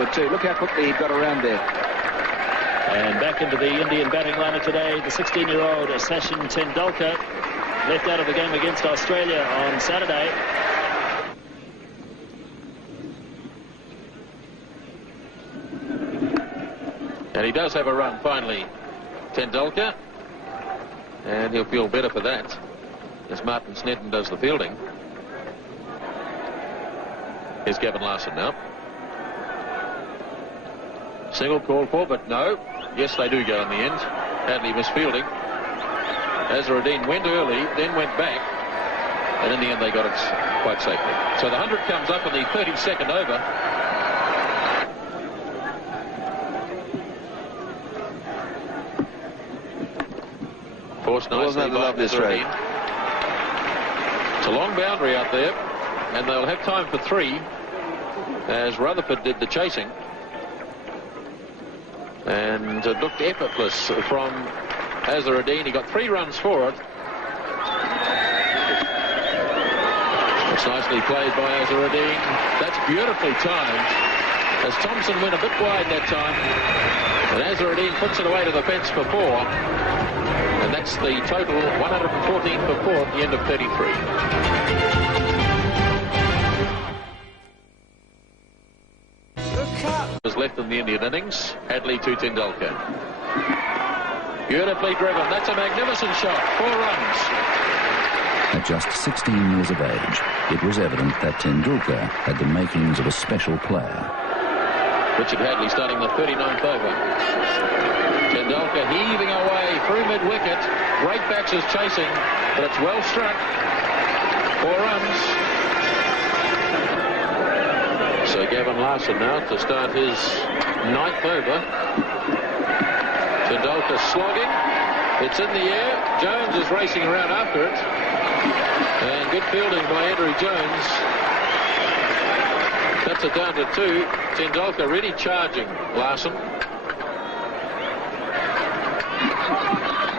backward too. Look how quickly he got around there. And back into the Indian batting lineup today, the 16-year-old Sachin Tendulkar, left out of the game against Australia on Saturday. And he does have a run finally, Tendulkar, and he'll feel better for that as Martin Snedden does the fielding. Here's Gavin Larson now. Single called for, but no. Yes, they do go in the end. Hadley misfielding. Azharuddin went early, then went back, and in the end they got it quite safely. So the 100 comes up in the 32nd over. Forced nicely by Azharuddin. It's a long boundary out there, and they'll have time for 3, as Rutherford did the chasing. And it looked effortless from Azharuddin. He got 3 runs for it. It's nicely played by Azharuddin. That's beautifully timed, as Thompson went a bit wide that time. And Azharuddin puts it away to the fence for 4. And that's the total, 114 for 4 at the end of 33. Was left in the Indian innings. Hadley to Tendulkar. Beautifully driven. That's a magnificent shot. 4 runs. At just 16 years of age, it was evident that Tendulkar had the makings of a special player. Richard Hadley starting the 39th over. Tendulkar heaving away through mid-wicket. Great Baxter's chasing, but it's well struck. 4 runs. So Gavin Larson now to start his 9th over. Tendulkar slogging. It's in the air. Jones is racing around after it. And good fielding by Andrew Jones. Cuts it down to 2. Tendulkar really charging Larson.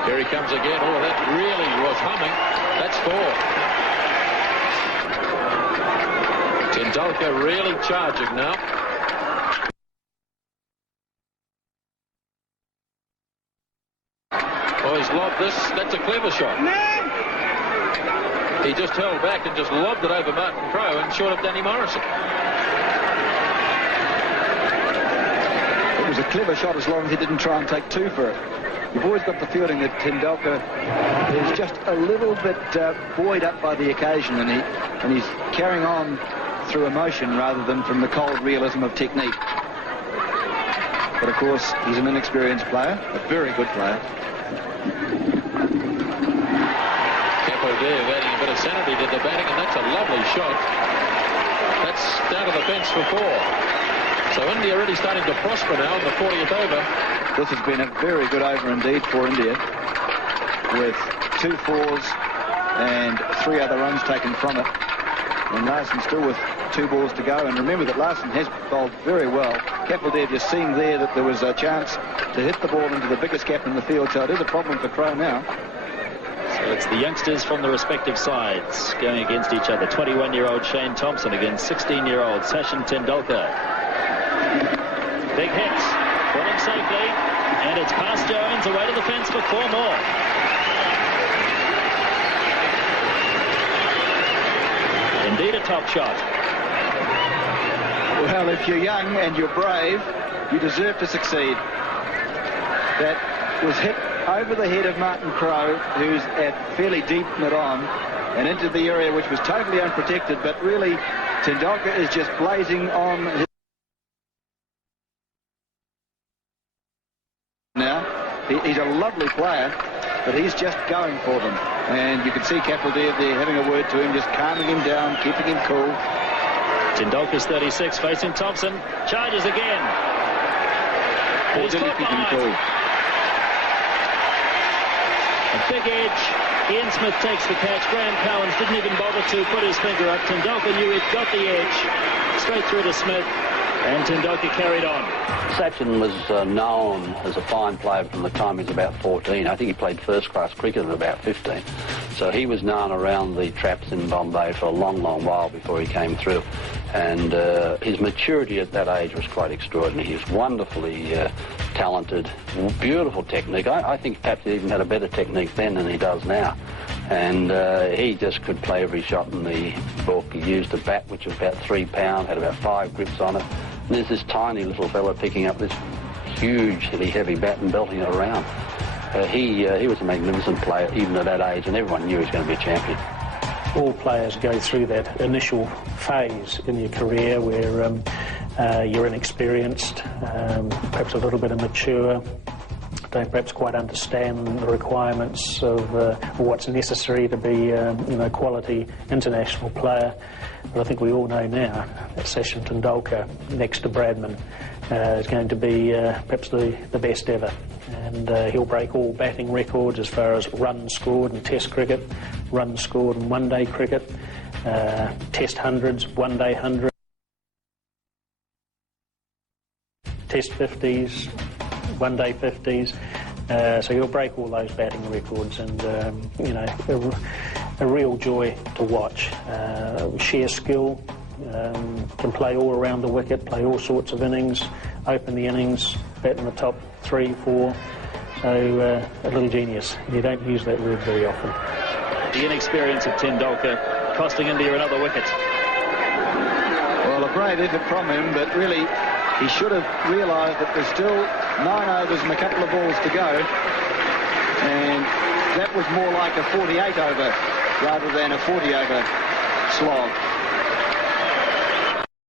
Here he comes again. Oh, that really was humming. That's 4. Tendulkar really charging now. Oh, he's lobbed this. That's a clever shot. He just held back and just lobbed it over Martin Crowe and short of Danny Morrison. It was a clever shot as long as he didn't try and take 2 for it. You've always got the feeling that Tendulkar is just a little bit buoyed up by the occasion, and he's carrying on through emotion rather than from the cold realism of technique. But of course, he's an inexperienced player, a very good player. Capodev adding a bit of sanity to the batting, and that's a lovely shot. That's down to the fence for 4. So India really starting to prosper now in the 40th over. This has been a very good over indeed for India, with 2 4s and 3 other runs taken from it. And Larson still with 2 balls to go. And remember that Larson has bowled very well. Capodev just seeing there that there was a chance to hit the ball into the biggest gap in the field. So it is a problem for Crowe now. So it's the youngsters from the respective sides going against each other. 21-year-old Shane Thompson against 16-year-old Sachin Tendulkar. Big hits. Put him safely. And it's past Jones, away to the fence for 4 more. Indeed a top shot. Well, if you're young and you're brave, you deserve to succeed. That was hit over the head of Martin Crowe, who's at fairly deep mid-on, and into the area which was totally unprotected, but really Tendulkar is just blazing on his... Now, he's a lovely player, but he's just going for them. And you can see Capodev there having a word to him, just calming him down, keeping him cool. Tendulkar's 36, facing Thompson. Charges again. He's keep him cool. A big edge. Ian Smith takes the catch. Graham Cowans didn't even bother to put his finger up. Tendulkar knew he'd got the edge. Straight through to Smith. And Tendulkar carried on. Sachin was known as a fine player from the time he was about 14. I think he played first-class cricket at about 15. So he was known around the traps in Bombay for a long, long while before he came through. And his maturity at that age was quite extraordinary. He was wonderfully talented, beautiful technique. I think perhaps he even had a better technique then than he does now. And he just could play every shot in the book. He used a bat which was about 3 pounds, had about 5 grips on it. And there's this tiny little fella picking up this hugely heavy bat and belting it around. He was a magnificent player even at that age, and everyone knew he was going to be a champion. All players go through that initial phase in your career where you're inexperienced, perhaps a little bit immature, don't perhaps quite understand the requirements of what's necessary to be a quality international player. But I think we all know now that Sachin Tendulkar, next to Bradman, is going to be perhaps the best ever. And he'll break all batting records as far as runs scored in Test cricket, runs scored in one-day cricket, Test hundreds, one-day hundreds, Test 50s, one-day 50s. So he'll break all those batting records, and a real joy to watch. Sheer skill, can play all around the wicket, play all sorts of innings, open the innings, bat in the top 3, 4. So a little genius. You don't use that word very often. The inexperience of Tendulkar costing India another wicket. Well, a brave effort from him, but really he should have realised that there's still 9 overs and a couple of balls to go, and that was more like a 48 over rather than a 40 over slog.